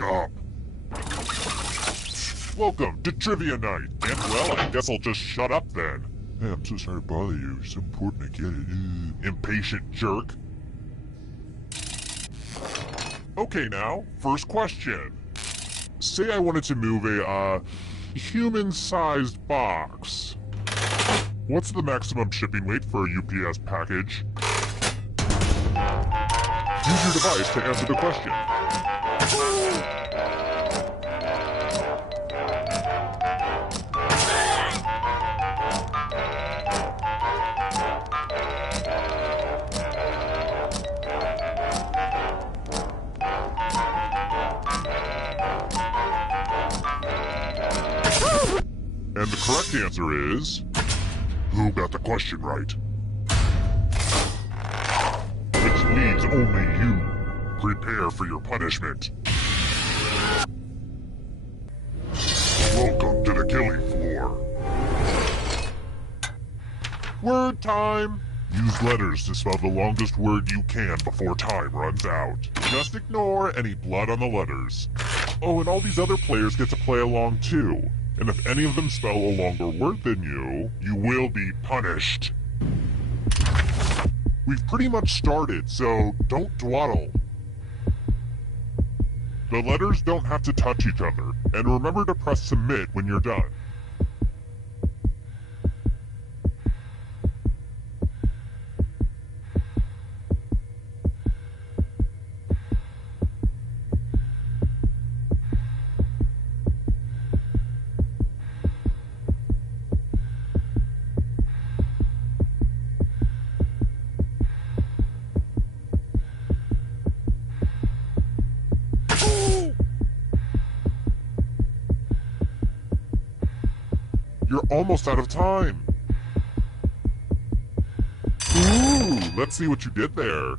wake up. Welcome to Trivia Night. And well, I guess I'll just shut up then. Hey, I'm so sorry to bother you. It's so important I get it. Impatient jerk. Okay now, first question. Say I wanted to move a, human-sized box. What's the maximum shipping weight for a UPS package? Use your device to answer the question. And the correct answer is... Who got the question right? Which leaves only you. Prepare for your punishment. Welcome to the killing floor. Word time! Use letters to spell the longest word you can before time runs out. Just ignore any blood on the letters. Oh, and all these other players get to play along too. And if any of them spell a longer word than you, you will be punished. We've pretty much started, so don't dawdle. The letters don't have to touch each other, and remember to press submit when you're done. You're almost out of time. Ooh, let's see what you did there.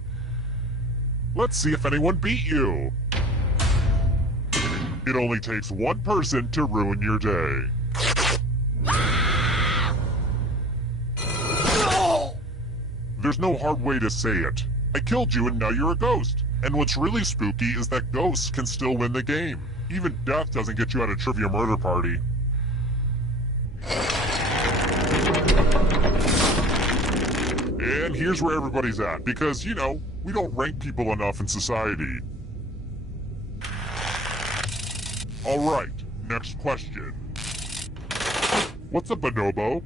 Let's see if anyone beat you. It only takes one person to ruin your day. There's no hard way to say it. I killed you and now you're a ghost. And what's really spooky is that ghosts can still win the game. Even death doesn't get you out of Trivia Murder Party. And here's where everybody's at, because, you know, we don't rank people enough in society. Alright, next question. What's a bonobo?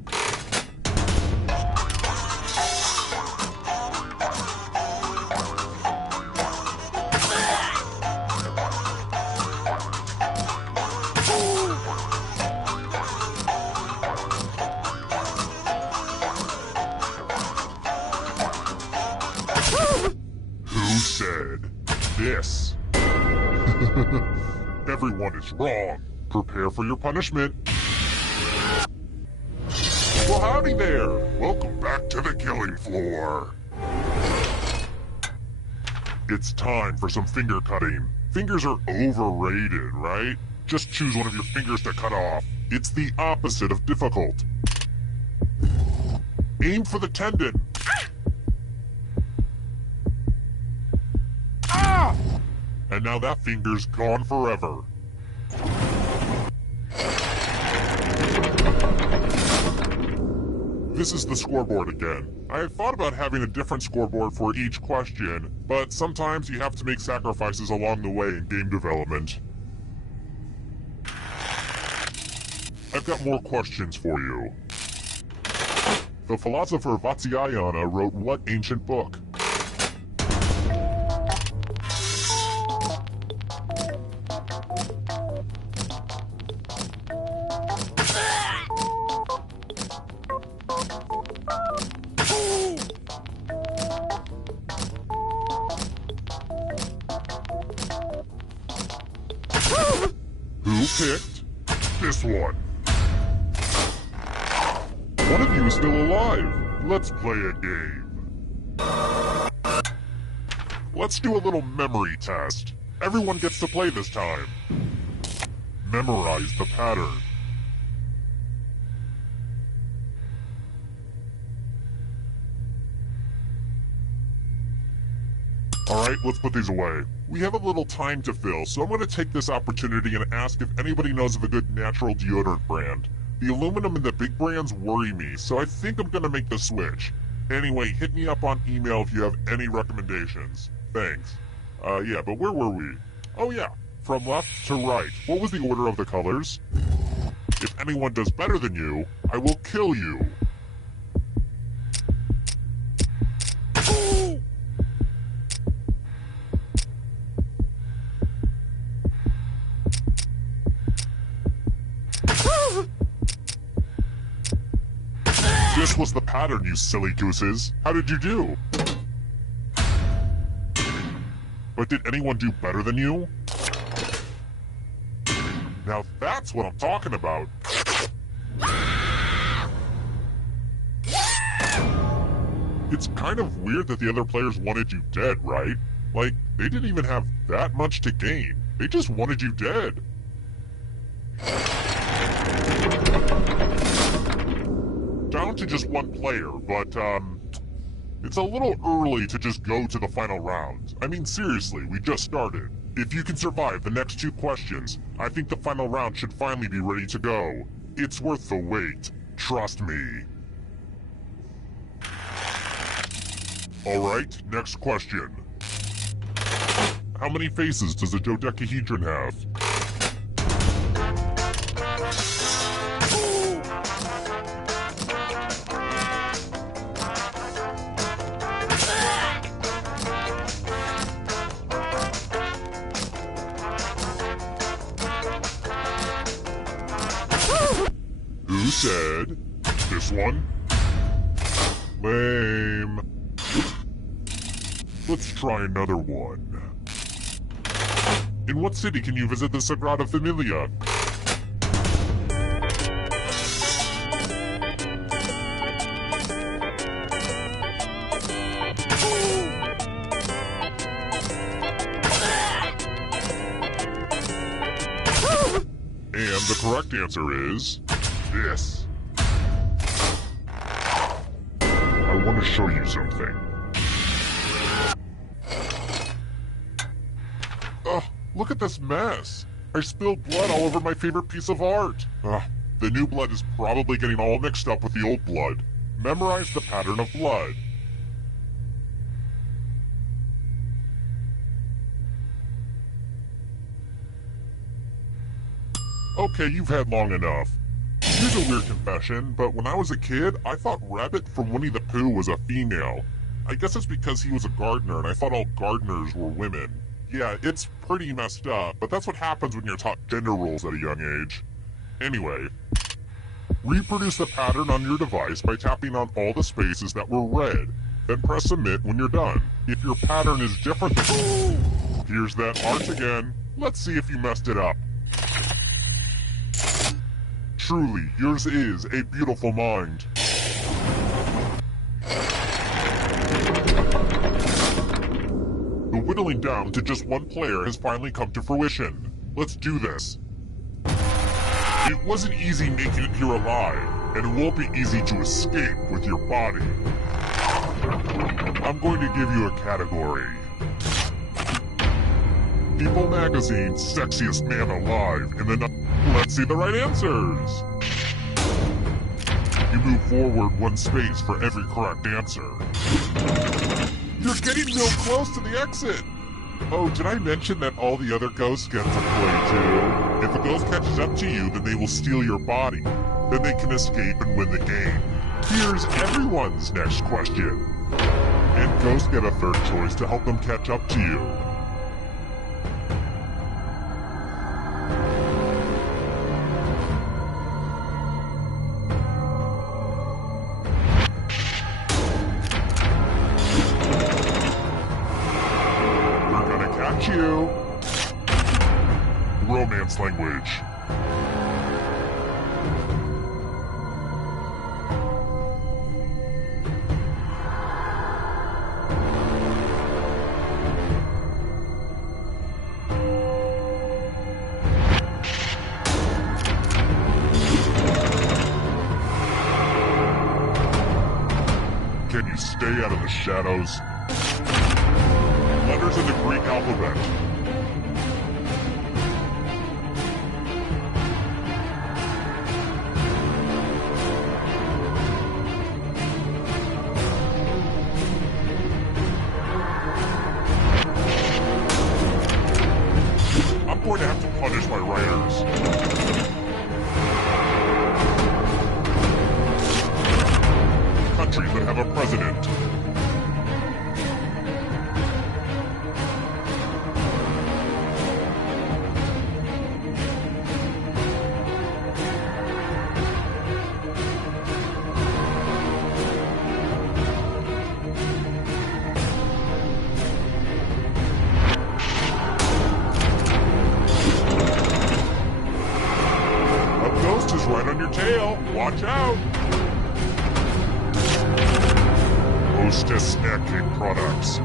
Who said this? Everyone is wrong. Prepare for your punishment. Well, howdy there. Welcome back to the killing floor. It's time for some finger cutting. Fingers are overrated, right? Just choose one of your fingers to cut off. It's the opposite of difficult. Aim for the tendon. Ah! And now that finger's gone forever. This is the scoreboard again. I had thought about having a different scoreboard for each question, but sometimes you have to make sacrifices along the way in game development. I've got more questions for you. The philosopher Vatsyayana wrote what ancient book? Who picked this one? One of you is still alive. Let's play a game. Let's do a little memory test. Everyone gets to play this time. Memorize the pattern. Alright, let's put these away. We have a little time to fill, so I'm going to take this opportunity and ask if anybody knows of a good natural deodorant brand. The aluminum and the big brands worry me, so I think I'm going to make the switch. Anyway, hit me up on email if you have any recommendations. Thanks. Yeah, but where were we? Oh yeah, from left to right. What was the order of the colors? If anyone does better than you, I will kill you. This was the pattern, you silly gooses. How did you do? But did anyone do better than you? Now that's what I'm talking about. It's kind of weird that the other players wanted you dead, right? Like, they didn't even have that much to gain. They just wanted you dead. Down to just one player, but, it's a little early to just go to the final round. I mean, seriously, we just started. If you can survive the next 2 questions, I think the final round should finally be ready to go. It's worth the wait. Trust me. Alright, next question. How many faces does a dodecahedron have? Who said this one? Lame. Let's try another one. In what city can you visit the Sagrada Familia? And the correct answer is this. I want to show you something. Ugh, look at this mess. I spilled blood all over my favorite piece of art. The new blood is probably getting all mixed up with the old blood. Memorize the pattern of blood. Okay, you've had long enough. Here's a weird confession, but when I was a kid, I thought Rabbit from Winnie the Pooh was a female. I guess it's because he was a gardener and I thought all gardeners were women. Yeah, it's pretty messed up, but that's what happens when you're taught gender roles at a young age. Anyway, reproduce the pattern on your device by tapping on all the spaces that were red. Then press submit when you're done. If your pattern is different than... Here's that art again. Let's see if you messed it up. Truly, yours is a beautiful mind. The whittling down to just one player has finally come to fruition. Let's do this. It wasn't easy making it here alive, and it won't be easy to escape with your body. I'm going to give you a category. People Magazine's sexiest man alive in the... Let's see the right answers. You move forward 1 space for every correct answer. You're getting real close to the exit. Oh, did I mention that all the other ghosts get to play too? If a ghost catches up to you, then they will steal your body. Then they can escape and win the game. Here's everyone's next question. And ghosts get a 3rd choice to help them catch up to you. You. Romance language. Can you stay out of the shadows? Letter letters in the Greek alphabet. I'm going to have to punish my writers. Countries that have a president. Is right on your tail. Watch out! Hostess Snack Cake Products.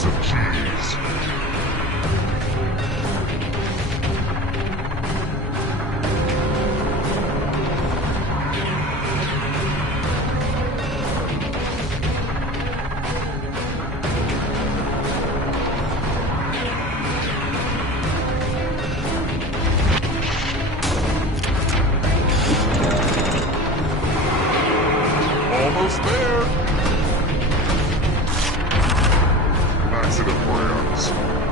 Of cheese. Almost there. Accident brands.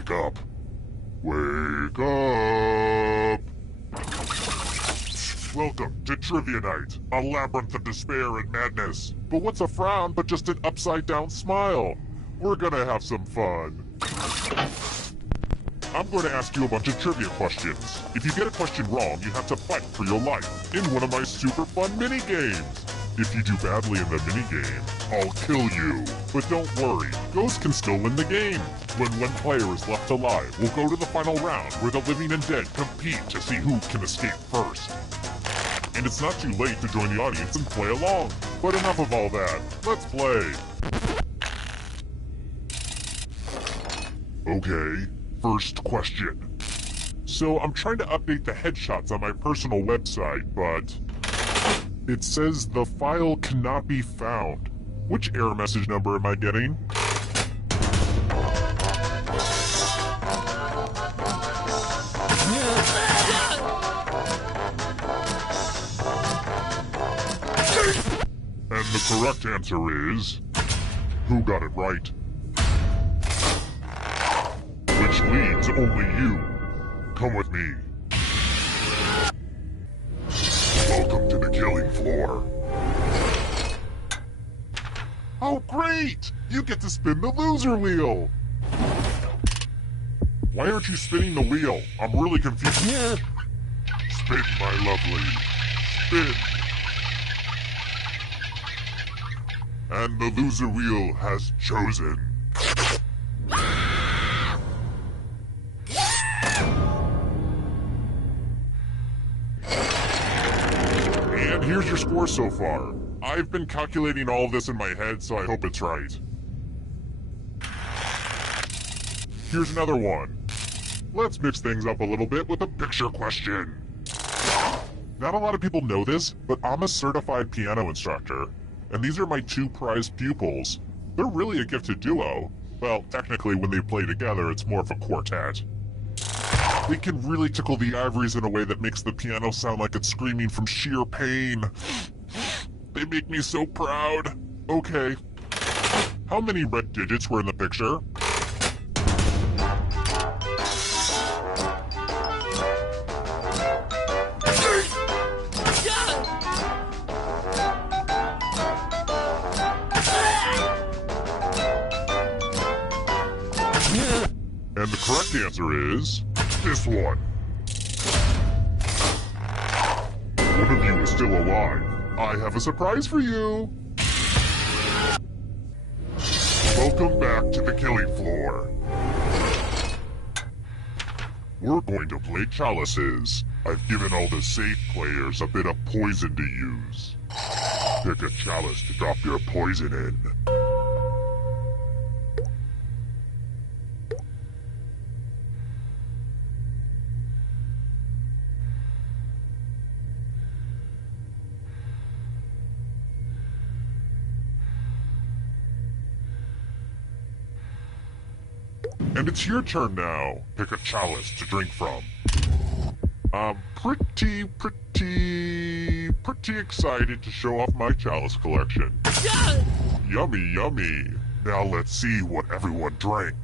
Wake up. Wake up. Welcome to Trivia Night, a labyrinth of despair and madness. But what's a frown but just an upside-down smile? We're gonna have some fun. I'm going to ask you a bunch of trivia questions. If you get a question wrong, you have to fight for your life in one of my super fun mini-games. If you do badly in the minigame, I'll kill you. But don't worry, Ghost can still win the game. When one player is left alive, we'll go to the final round where the living and dead compete to see who can escape first. And it's not too late to join the audience and play along. But enough of all that, let's play. Okay, first question. So I'm trying to update the headshots on my personal website, but it says the file cannot be found. Which error message number am I getting? And the correct answer is... who got it right? Which leads only you. Come with me. Welcome to the killing floor. Oh, great! You get to spin the loser wheel! Why aren't you spinning the wheel? I'm really confused. Spin, my lovely. Spin. And the loser wheel has chosen. And here's your score so far. I've been calculating all of this in my head, so I hope it's right. Here's another one. Let's mix things up a little bit with a picture question. Not a lot of people know this, but I'm a certified piano instructor, and these are my two prized pupils. They're really a gifted duo. Well, technically when they play together, it's more of a quartet. They can really tickle the ivories in a way that makes the piano sound like it's screaming from sheer pain. They make me so proud. Okay. How many red digits were in the picture? And the correct answer is... this one. One of you is still alive. I have a surprise for you. Welcome back to the killing floor. We're going to play chalices. I've given all the safe players a bit of poison to use. Pick a chalice to drop your poison in. And it's your turn now. Pick a chalice to drink from. I'm pretty excited to show off my chalice collection. Yummy, yummy. Now let's see what everyone drank.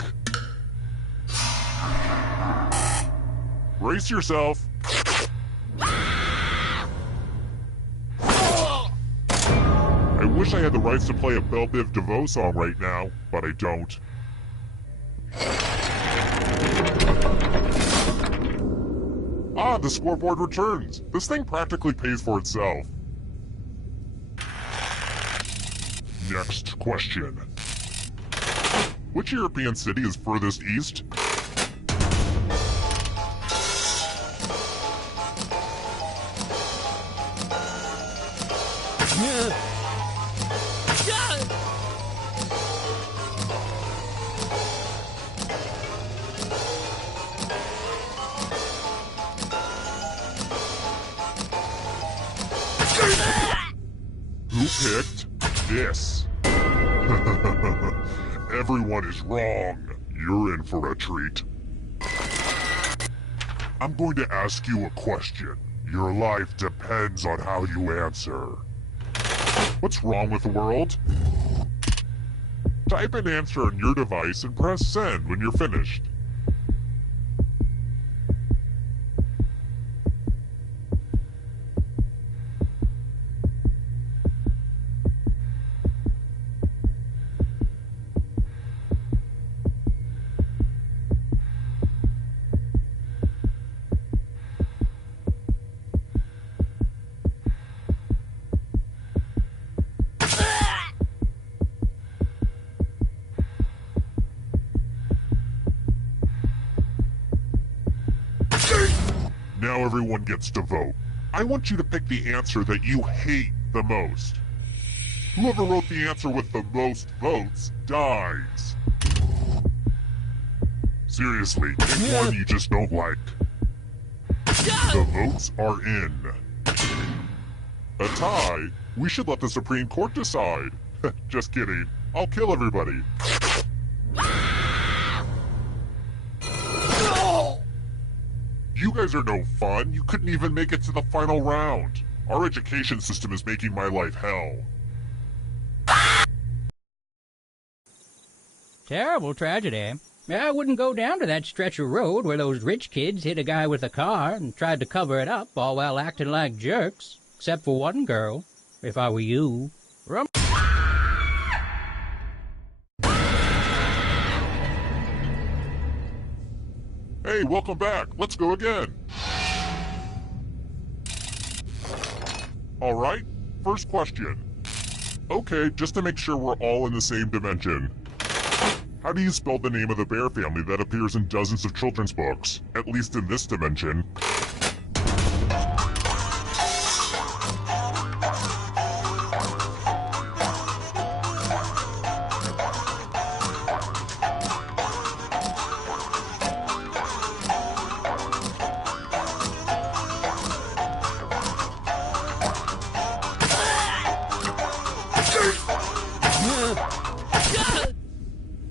Brace yourself. I wish I had the rights to play a Belle Biv DeVoe song right now, but I don't. Ah, the scoreboard returns. This thing practically pays for itself. Next question. Which European city is furthest east? Who picked this? Everyone is wrong. You're in for a treat. I'm going to ask you a question. Your life depends on how you answer. What's wrong with the world? Type an answer on your device and press send when you're finished. Now everyone gets to vote. I want you to pick the answer that you hate the most. Whoever wrote the answer with the most votes dies. Seriously, pick one you just don't like. The votes are in. A tie? We should let the Supreme Court decide. Just kidding. I'll kill everybody. You guys are no fun. You couldn't even make it to the final round. Our education system is making my life hell. Terrible tragedy. I wouldn't go down to that stretch of road where those rich kids hit a guy with a car and tried to cover it up, all while acting like jerks. Except for one girl. If I were you. Hey, welcome back. Let's go again. Alright, first question. Okay, just to make sure we're all in the same dimension. How do you spell the name of the bear family that appears in dozens of children's books? At least in this dimension.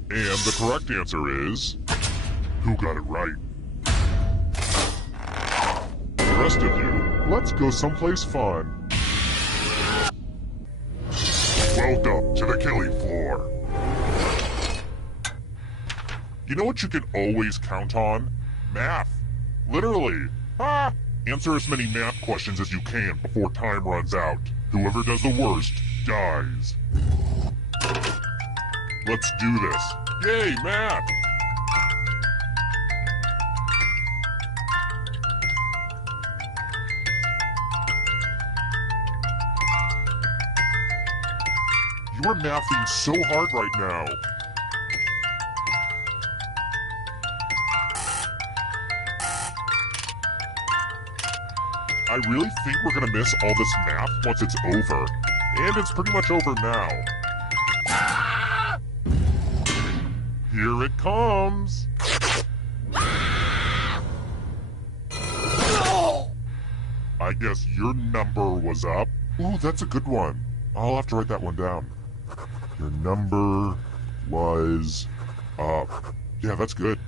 And the correct answer is... Who got it right? The rest of you, let's go someplace fun. Welcome to the killing floor. You know what you can always count on? Math. Literally. Ha! Answer as many math questions as you can before time runs out. Whoever does the worst dies. Let's do this. Yay, math! You're mathing so hard right now. I really think we're gonna miss all this math once it's over. And it's pretty much over now. Here it comes! I guess your number was up. Ooh, that's a good one. I'll have to write that one down. Your number was up. Yeah, that's good.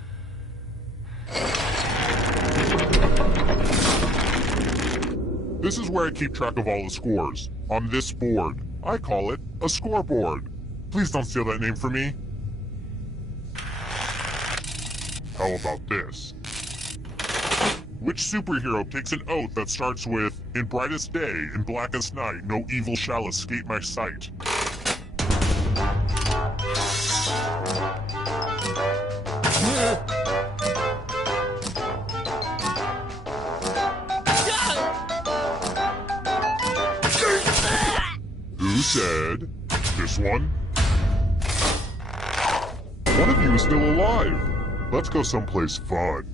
This is where I keep track of all the scores. On this board. I call it a scoreboard. Please don't steal that name from me. How about this? Which superhero takes an oath that starts with, "In brightest day, in blackest night, no evil shall escape my sight"? Who said this one? One of you is still alive. Let's go someplace fun.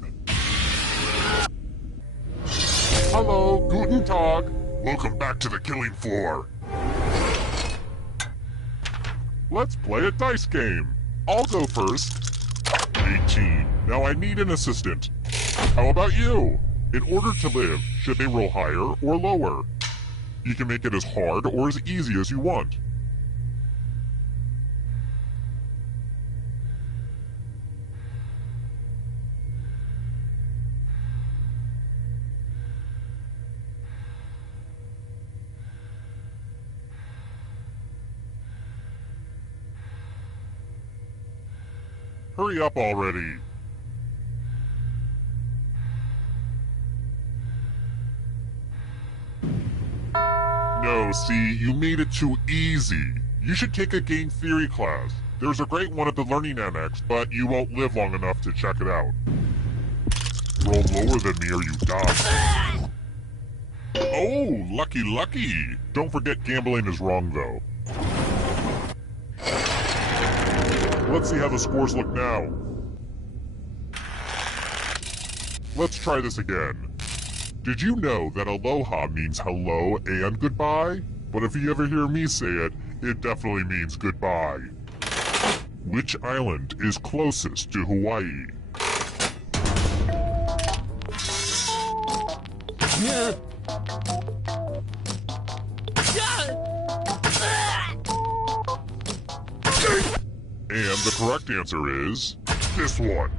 Hello, guten Tag. Welcome back to the killing floor. Let's play a dice game. I'll go first. 18. Now I need an assistant. How about you? In order to live, should they roll higher or lower? You can make it as hard or as easy as you want. Hurry up already. No, see, you made it too easy. You should take a game theory class. There's a great one at the Learning Annex, but you won't live long enough to check it out. Roll lower than me or you die. Oh, lucky, lucky. Don't forget gambling is wrong, though. Let's see how the scores look now. Let's try this again. Did you know that aloha means hello and goodbye? But if you ever hear me say it, it definitely means goodbye. Which island is closest to Hawaii? And the correct answer is this one.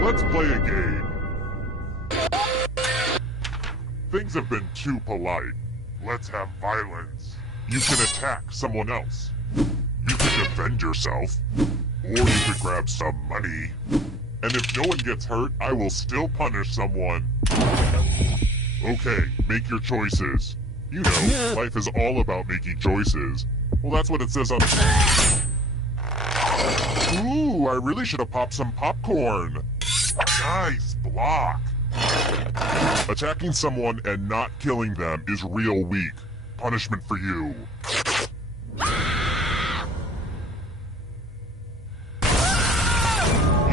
Let's play a game. Things have been too polite. Let's have violence. You can attack someone else. You can defend yourself. Or you could grab some money. And if no one gets hurt, I will still punish someone. Okay, make your choices. You know, life is all about making choices. Well, that's what it says on... Ooh, I really should have popped some popcorn. Nice block. Attacking someone and not killing them is real weak. Punishment for you. You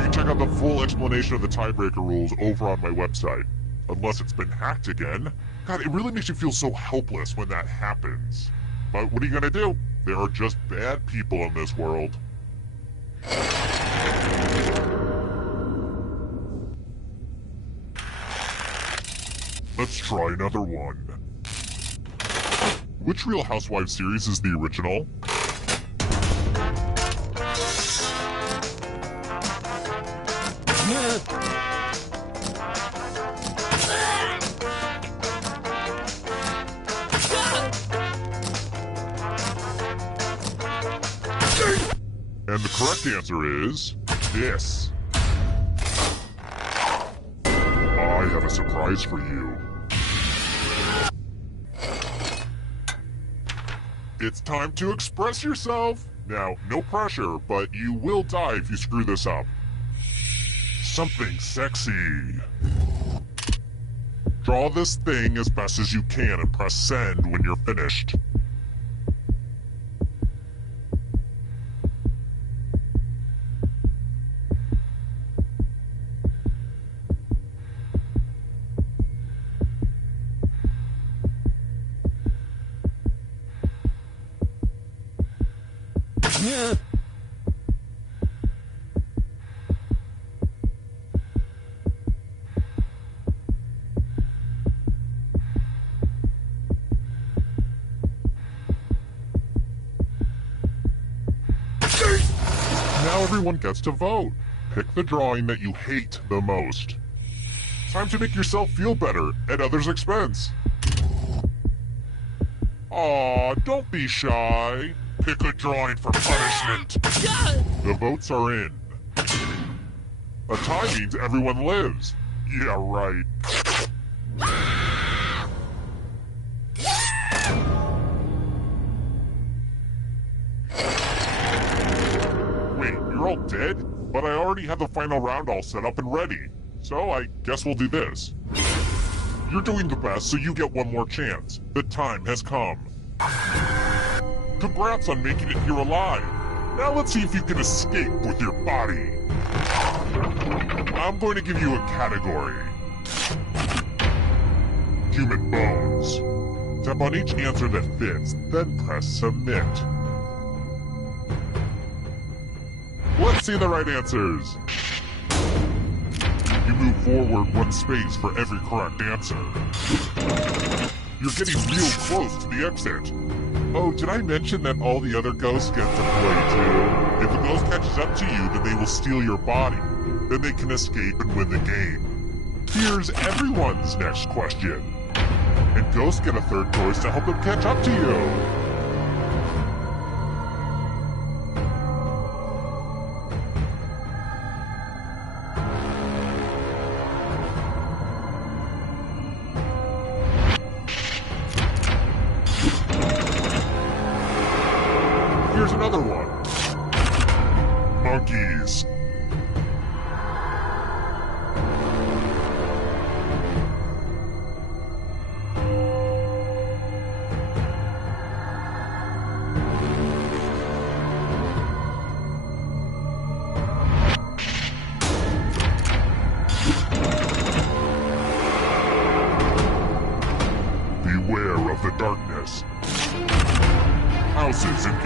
can check out the full explanation of the tiebreaker rules over on my website. Unless it's been hacked again. God, it really makes you feel so helpless when that happens. But what are you gonna do? There are just bad people in this world. Let's try another one. Which Real Housewives series is the original? And the correct answer is this. I have a surprise for you. It's time to express yourself. Now, no pressure, but you will die if you screw this up. Something sexy. Draw this thing as best as you can and press send when you're finished. Now everyone gets to vote. Pick the drawing that you hate the most. Time to make yourself feel better at others' expense. Aw, don't be shy. Pick a drawing for punishment. The votes are in. A tie means everyone lives. Yeah, right. Wait, you're all dead? But I already have the final round all set up and ready. So I guess we'll do this. You're doing the best, so you get one more chance. The time has come. Congrats on making it here alive. Now let's see if you can escape with your body. I'm going to give you a category. Human bones. Tap on each answer that fits, then press submit. Let's see the right answers. You move forward one space for every correct answer. You're getting real close to the exit. Oh, did I mention that all the other ghosts get to play too? If a ghost catches up to you, then they will steal your body. Then they can escape and win the game. Here's everyone's next question. And ghosts get a third choice to help them catch up to you. Here's another one. Monkeys.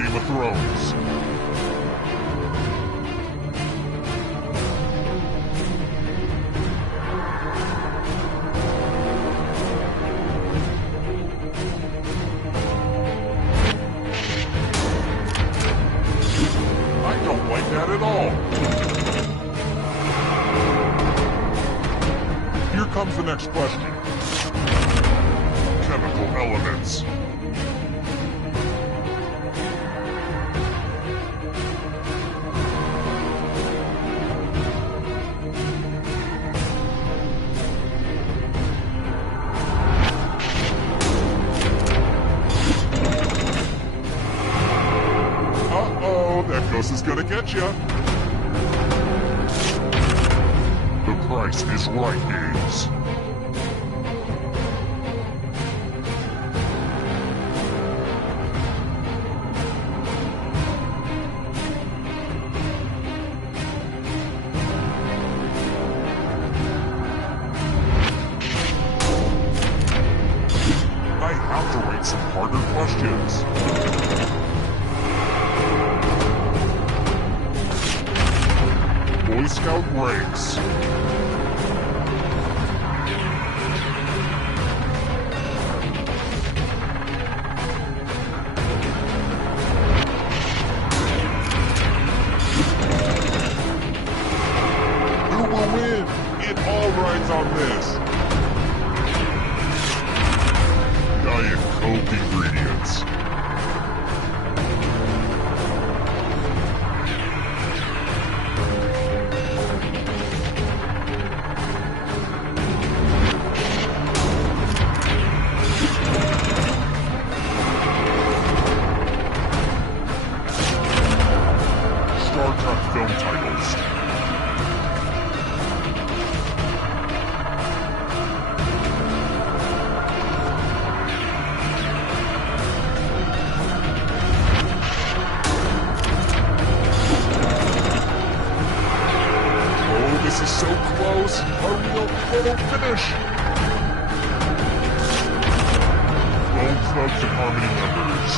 Game of Thrones. I don't like that at all. Here comes the next question. Chemical elements. Uh-oh, that ghost is gonna get ya. The price is right, games. I have to write some harder questions. Boy Scout ranks. Who will win? It all rides on this. Diet Coke ingredients. Star Trek film titles. Oh, this is so close. A real photo finish. Bone Thugs and Harmony members.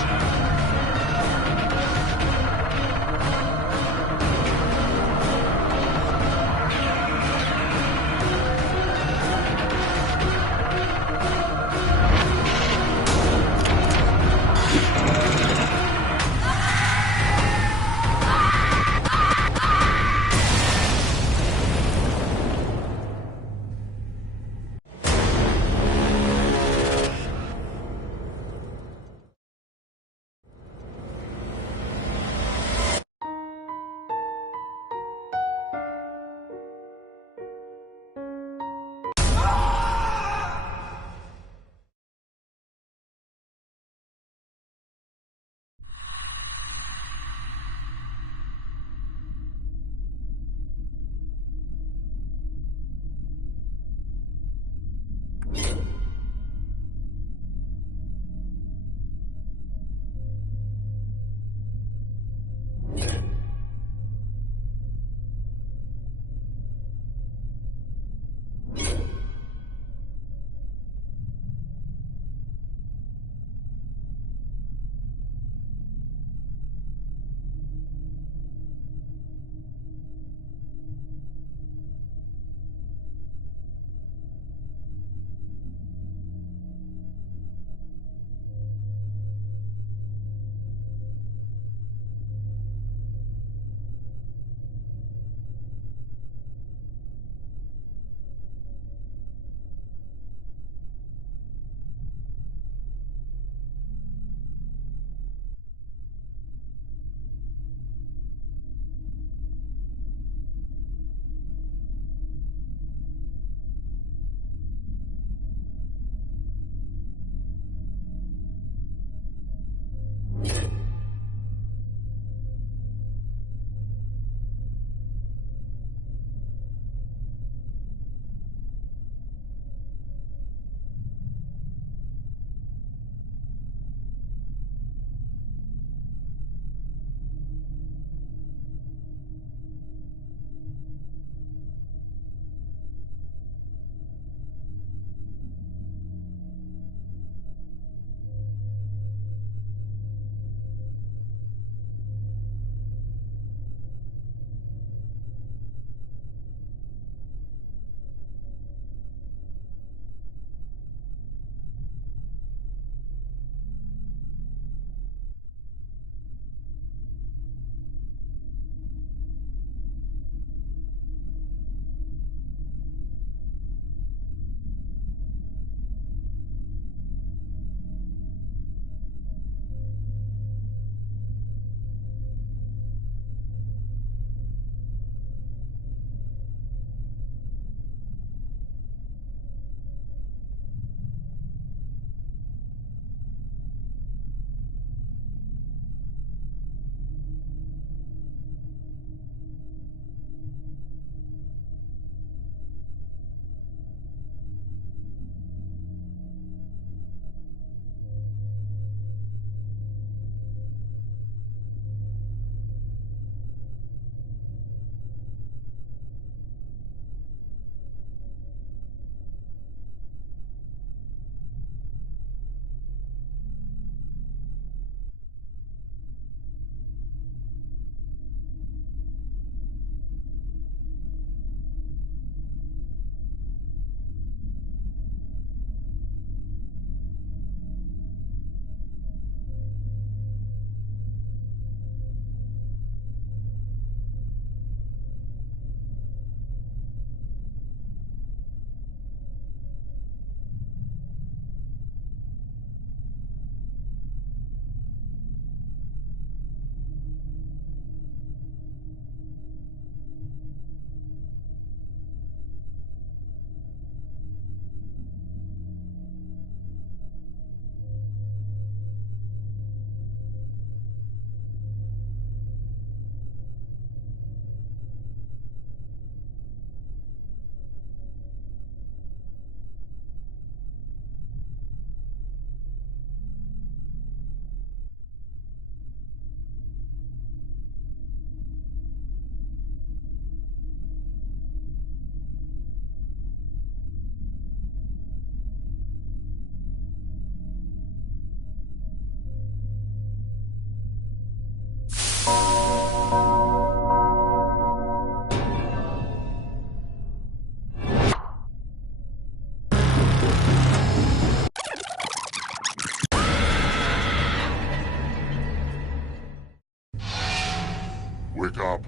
Wake up.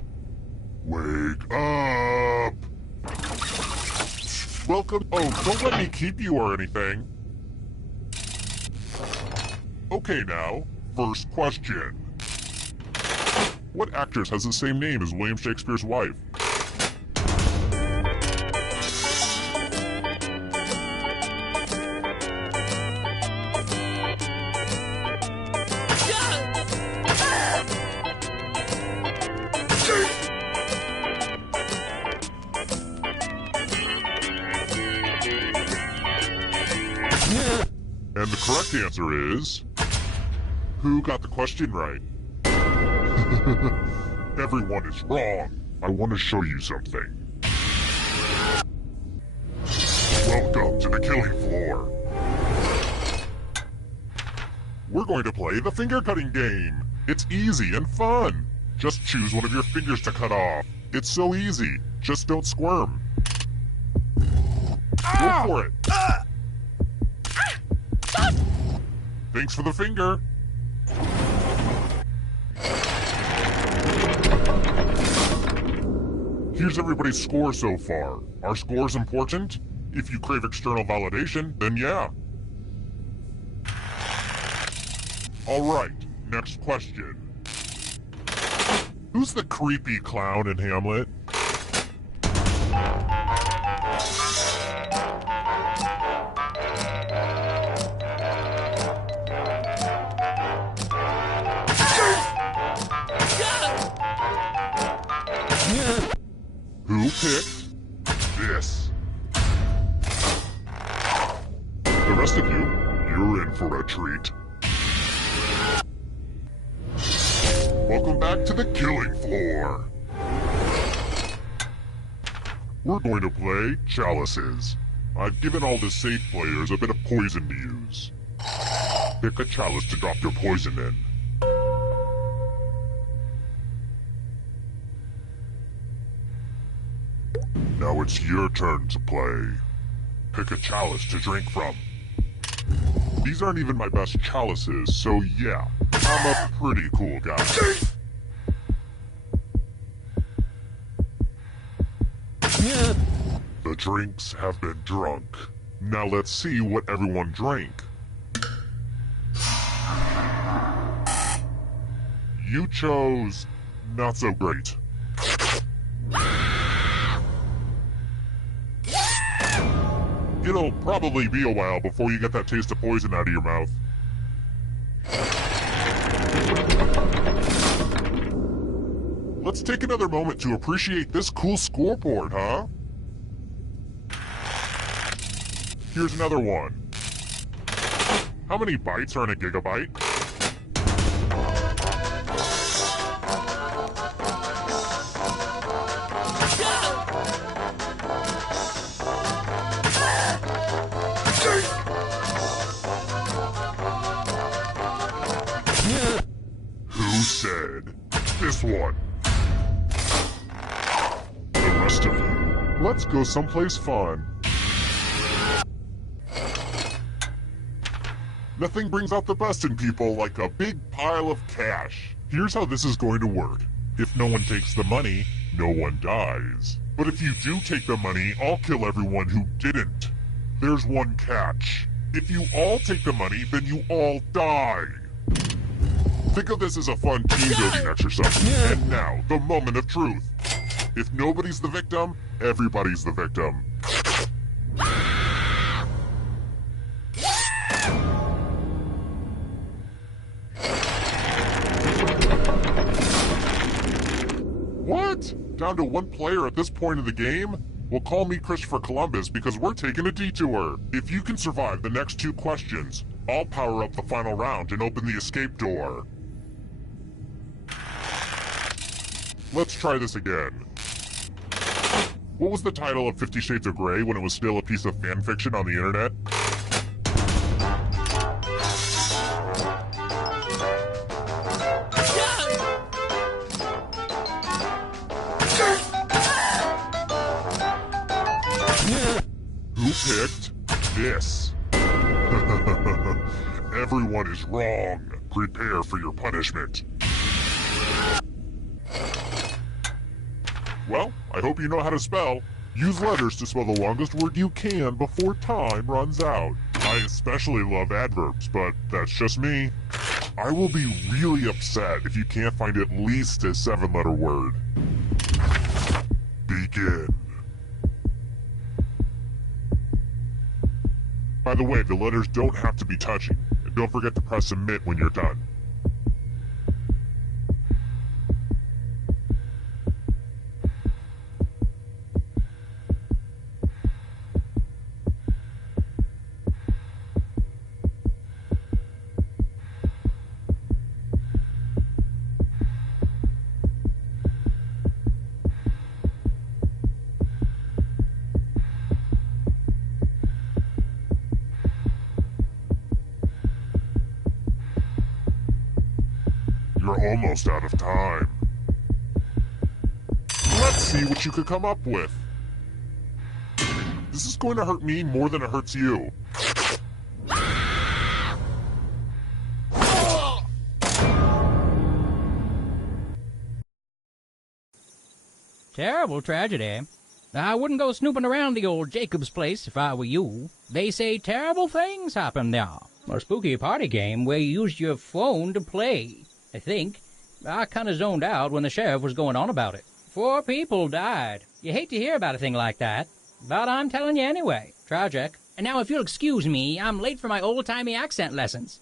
Wake up! Welcome. Oh, don't let me keep you or anything. Okay now, first question. What actress has the same name as William Shakespeare's wife? And the correct answer is... Who got the question right? Everyone is wrong. I want to show you something. Welcome to the killing floor. We're going to play the finger cutting game. It's easy and fun. Just choose one of your fingers to cut off. It's so easy. Just don't squirm. Go for it. Thanks for the finger. Here's everybody's score so far. Are scores important? If you crave external validation, then yeah. Alright, next question. Who's the creepy clown in Hamlet? Who picked this? The rest of you, you're in for a treat. Welcome back to the killing floor. We're going to play chalices. I've given all the safe players a bit of poison to use. Pick a chalice to drop your poison in. Now it's your turn to play. Pick a chalice to drink from. These aren't even my best chalices, so yeah, I'm a pretty cool guy. The drinks have been drunk. Now let's see what everyone drank. You chose not so great. It'll probably be a while before you get that taste of poison out of your mouth. Let's take another moment to appreciate this cool scoreboard, huh? Here's another one. How many bytes are in a gigabyte? Who said this one? The rest of you, let's go someplace fun. Nothing brings out the best in people like a big pile of cash. Here's how this is going to work. If no one takes the money, no one dies. But if you do take the money, I'll kill everyone who didn't. There's one catch. If you all take the money, then you all die. Think of this as a fun team-building exercise. And now, the moment of truth. If nobody's the victim, everybody's the victim. What? Down to one player at this point of the game? Well, call me Christopher Columbus because we're taking a detour. If you can survive the next 2 questions, I'll power up the final round and open the escape door. Let's try this again. What was the title of 50 Shades of Grey when it was still a piece of fan fiction on the internet? Who picked this? Everyone is wrong. Prepare for your punishment. Well, I hope you know how to spell. Use letters to spell the longest word you can before time runs out. I especially love adverbs, but that's just me. I will be really upset if you can't find at least a 7-letter word. Begin. By the way, the letters don't have to be touching, and don't forget to press submit when you're done. You're almost out of time. Let's see what you could come up with. This is going to hurt me more than it hurts you. Terrible tragedy. I wouldn't go snooping around the old Jacob's place if I were you. They say terrible things happen there. A spooky party game where you used your phone to play, I think. I kind of zoned out when the sheriff was going on about it. 4 people died. You hate to hear about a thing like that, but I'm telling you anyway. Tragic. And now if you'll excuse me, I'm late for my old-timey accent lessons.